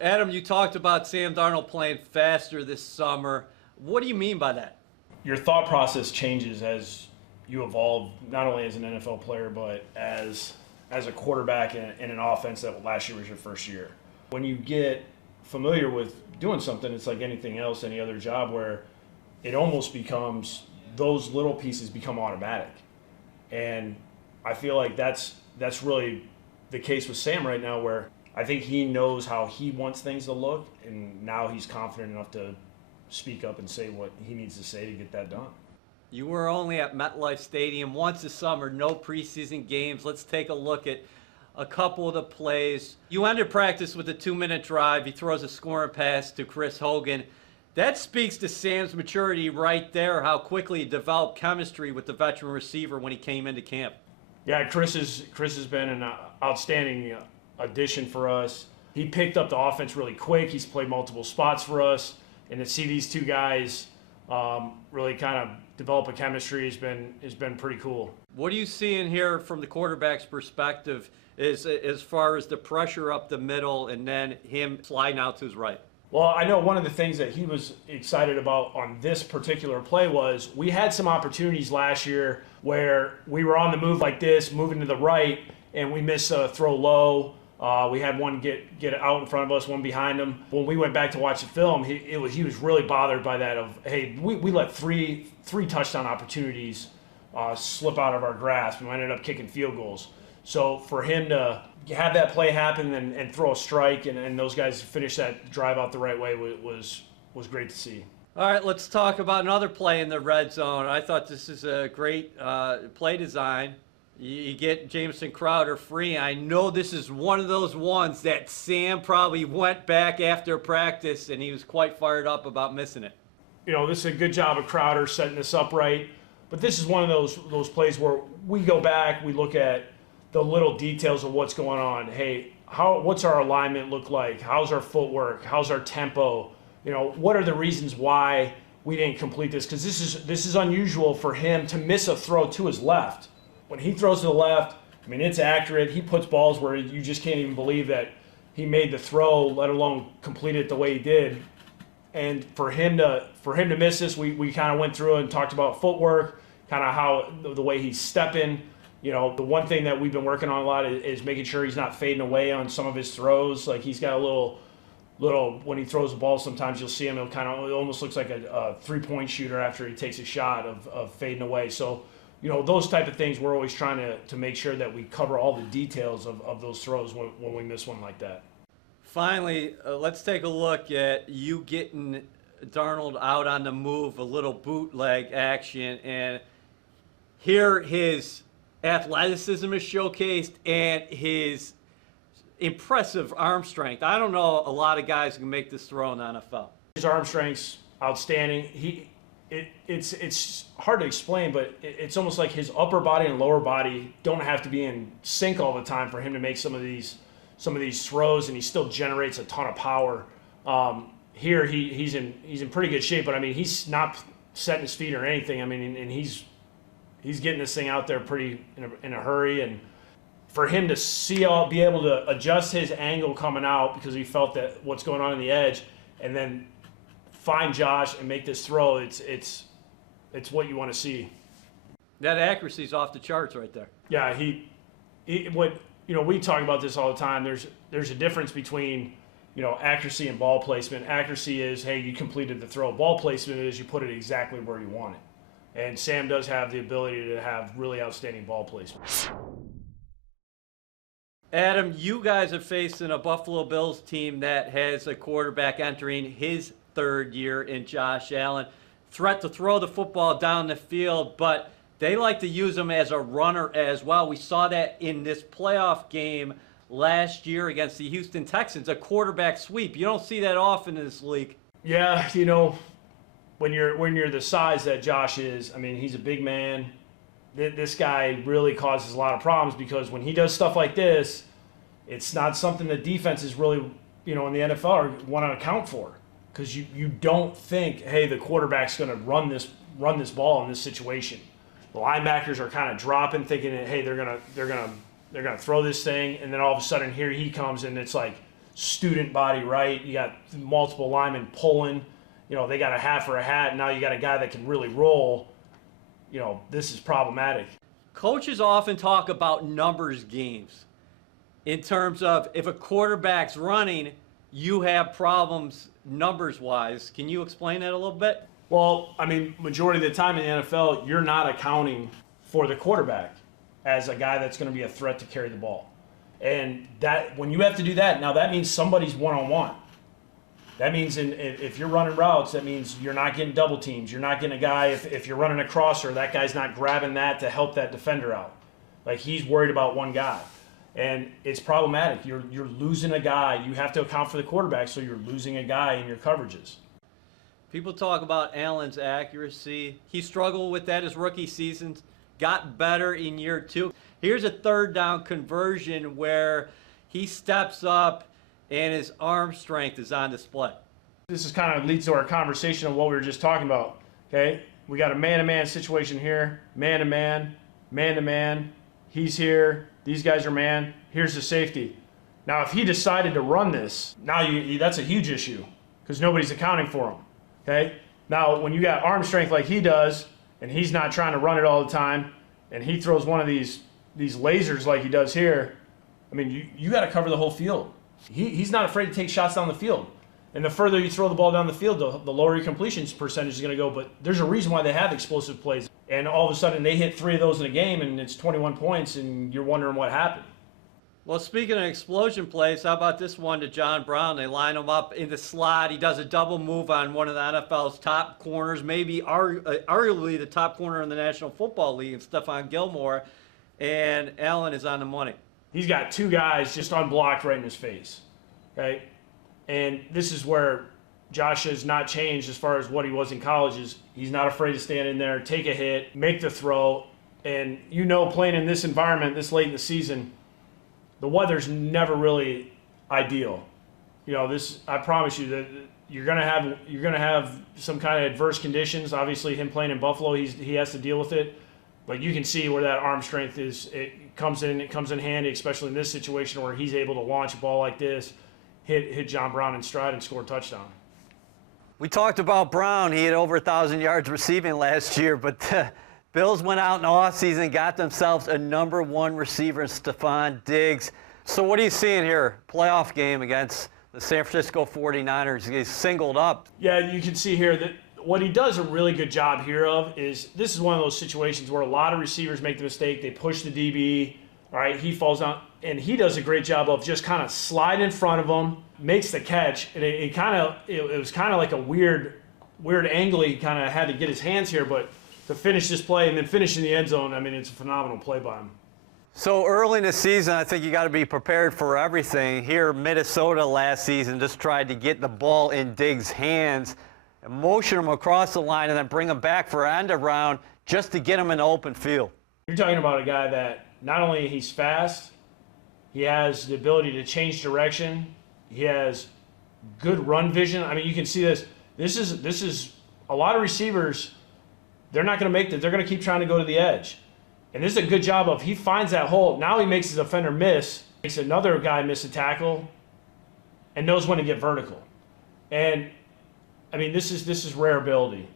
Adam, you talked about Sam Darnold playing faster this summer. What do you mean by that? Your thought process changes as you evolve, not only as an NFL player, but as a quarterback in an offense that last year was your first year. When you get familiar with doing something, it's like anything else, any other job, where it almost becomes, those little pieces become automatic. And I feel like that's really the case with Sam right now, where I think he knows how he wants things to look, and now he's confident enough to speak up and say what he needs to say to get that done. You were only at MetLife Stadium once this summer, no preseason games. Let's take a look at a couple of the plays. You ended practice with a 2-minute drive. He throws a scoring pass to Chris Hogan. That speaks to Sam's maturity right there, how quickly he developed chemistry with the veteran receiver when he came into camp. Yeah, Chris has been an outstanding addition for us. He picked up the offense really quick. He's played multiple spots for us. And to see these two guys really kind of develop a chemistry has been pretty cool. What are you seeing here from the quarterback's perspective as far as the pressure up the middle and then him sliding out to his right? Well, I know one of the things that he was excited about on this particular play was we had some opportunities last year where we were on the move like this, moving to the right, and we missed a throw low. We had one get out in front of us, one behind him. When we went back to watch the film, he was really bothered by that. Hey, we let three touchdown opportunities slip out of our grasp, and we ended up kicking field goals. So for him to have that play happen and throw a strike and those guys finish that drive out the right way was great to see. All right, let's talk about another play in the red zone. I thought this is a great play design. You get Jamison Crowder free. I know this is one of those ones that Sam probably went back after practice and he was quite fired up about missing it. You know, this is a good job of Crowder setting this up right. But this is one of those plays where we go back, we look at the little details of what's going on. Hey, what's our alignment look like? How's our footwork? How's our tempo? You know, what are the reasons why we didn't complete this? Because this is unusual for him to miss a throw to his left. When he throws to the left, I mean, it's accurate. He puts balls where you just can't even believe that he made the throw, let alone complete it the way he did. And for him to miss this, we kind of went through and talked about footwork, kind of how the way he's stepping. You know, the one thing that we've been working on a lot is making sure he's not fading away on some of his throws. Like he's got a little when he throws the ball, sometimes you'll see him. It almost looks like a three-point shooter after he takes a shot of fading away. So, you know, those type of things, we're always trying to make sure that we cover all the details of those throws when we miss one like that. Finally, let's take a look at you getting Darnold out on the move, a little bootleg action, and here his athleticism is showcased and his impressive arm strength. I don't know a lot of guys who can make this throw in the NFL. His arm strength's outstanding. It's hard to explain, but it's almost like his upper body and lower body don't have to be in sync all the time for him to make some of these throws, and he still generates a ton of power. Here he's in pretty good shape, but I mean he's not setting his feet or anything. I mean, and he's getting this thing out there pretty in a hurry, and for him to be able to adjust his angle coming out because he felt that what's going on in the edge, and then find Josh and make this throw, it's what you want to see. That accuracy is off the charts right there. Yeah, we talk about this all the time. There's a difference between, you know, accuracy and ball placement. Accuracy is, hey, you completed the throw. Ball placement is you put it exactly where you want it. And Sam does have the ability to have really outstanding ball placement. Adam, you guys are facing a Buffalo Bills team that has a quarterback entering his third year in Josh Allen. Threat to throw the football down the field, but they like to use him as a runner as well. We saw that in this playoff game last year against the Houston Texans, a quarterback sweep. You don't see that often in this league. Yeah, you know, when you're the size that Josh is, I mean, he's a big man. This guy really causes a lot of problems because when he does stuff like this, it's not something that defenses really, you know, in the NFL want to account for, because you don't think, hey, the quarterback's going to run this ball in this situation. The linebackers are kind of dropping, thinking that, hey, they're gonna throw this thing, and then all of a sudden here he comes, and it's like student body right. You got multiple linemen pulling. They got a hat for a hat, and now you got a guy that can really roll. This is problematic. Coaches often talk about numbers games in terms of if a quarterback's running, you have problems numbers-wise. Can you explain that a little bit? Well, majority of the time in the NFL, you're not accounting for the quarterback as a guy that's going to be a threat to carry the ball. And that when you have to do that, now that means somebody's one-on-one. That means if you're running routes, that means you're not getting double teams. You're not getting a guy, if you're running a crosser, that guy's not grabbing that to help that defender out. Like, he's worried about one guy. And it's problematic. You're losing a guy. You have to account for the quarterback, so you're losing a guy in your coverages. People talk about Allen's accuracy. He struggled with that his rookie season, got better in year 2. Here's a third down conversion where he steps up and his arm strength is on display. This is kind of leads to our conversation of what we were just talking about. Okay, we got a man-to-man situation here, man-to-man, man-to-man. He's here. These guys are man. Here's the safety. Now, if he decided to run this, now that's a huge issue because nobody's accounting for him. Okay. Now, when you got arm strength like he does, and he's not trying to run it all the time, and he throws one of these lasers like he does here, you got to cover the whole field. He's not afraid to take shots down the field. And the further you throw the ball down the field, the lower your completion percentage is going to go. But there's a reason why they have explosive plays. And all of a sudden they hit 3 of those in a game, and it's 21 points, and you're wondering what happened. Well, speaking of explosion plays, how about this one to John Brown? They line him up in the slot. He does a double move on one of the NFL's top corners, maybe arguably the top corner in the National Football League, and Stephon Gilmore. And Allen is on the money. He's got 2 guys just unblocked right in his face. Okay? And this is where Josh has not changed as far as what he was in college. He's not afraid to stand in there, take a hit, make the throw. And playing in this environment this late in the season, the weather's never really ideal. I promise you that you're gonna have some kind of adverse conditions. Obviously, him playing in Buffalo, he has to deal with it. But you can see where that arm strength is. It comes in handy, especially in this situation where he's able to launch a ball like this, hit John Brown in stride and score a touchdown. We talked about Brown. He had over 1,000 yards receiving last year, but the Bills went out in the offseason, got themselves a number 1 receiver, Stephon Diggs. So what are you seeing here? Playoff game against the San Francisco 49ers. He's singled up. Yeah, you can see here that what he does a really good job here of is this is one of those situations where a lot of receivers make the mistake. They push the DB, all right, he falls down, and he does a great job of just kind of slide in front of him, makes the catch, and it was kind of like a weird angle. He kind of had to get his hands here, but to finish this play and then finish in the end zone, it's a phenomenal play by him. So early in the season, I think you got to be prepared for everything. Here, Minnesota last season just tried to get the ball in Diggs' hands, motion him across the line, and then bring him back for end around just to get him in the open field. You're talking about a guy that not only he's fast, he has the ability to change direction. He has good run vision. You can see this. This is a lot of receivers. They're not going to make that. They're going to keep trying to go to the edge. And this is a good job of he finds that hole. Now he makes his defender miss, makes another guy miss a tackle, and knows when to get vertical. And this is rare ability.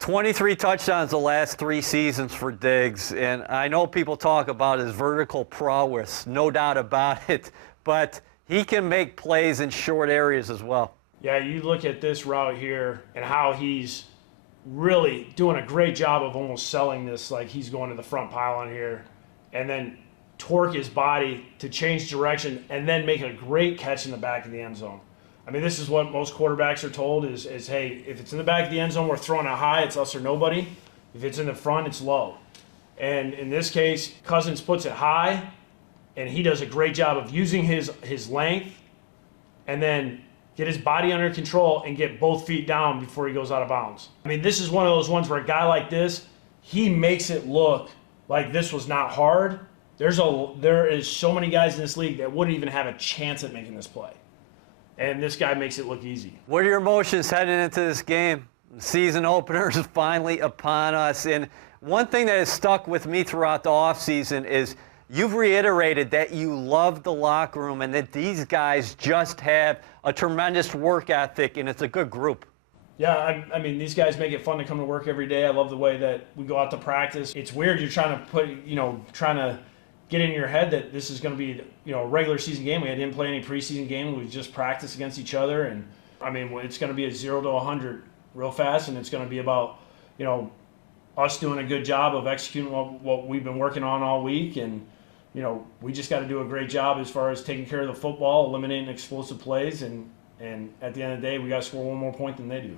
23 touchdowns the last 3 seasons for Diggs, and I know people talk about his vertical prowess, no doubt about it, but he can make plays in short areas as well. Yeah, you look at this route here and how he's really doing a great job of almost selling this like he's going to the front pylon here, and then torque his body to change direction and then make a great catch in the back of the end zone. This is what most quarterbacks are told is, hey, if it's in the back of the end zone, we're throwing it high, it's us or nobody. If it's in the front, it's low. And in this case, Cousins puts it high, and he does a great job of using his length and then get his body under control and get both feet down before he goes out of bounds. This is one of those ones where a guy like this, he makes it look like this was not hard. There is so many guys in this league that wouldn't even have a chance at making this play. And this guy makes it look easy. What are your emotions heading into this game? The season opener is finally upon us. And one thing that has stuck with me throughout the offseason is You've reiterated that you love the locker room and that these guys just have a tremendous work ethic, and it's a good group. Yeah, I mean, these guys make it fun to come to work every day. I love the way that we go out to practice. It's weird. You're trying to get in your head that this is going to be, a regular season game. We didn't play any preseason game. We just practiced against each other. And, I mean, it's going to be a 0 to 100 real fast, and it's going to be about, us doing a good job of executing what we've been working on all week. And, we just got to do a great job as far as taking care of the football, eliminating explosive plays, and at the end of the day, we got to score one more point than they do.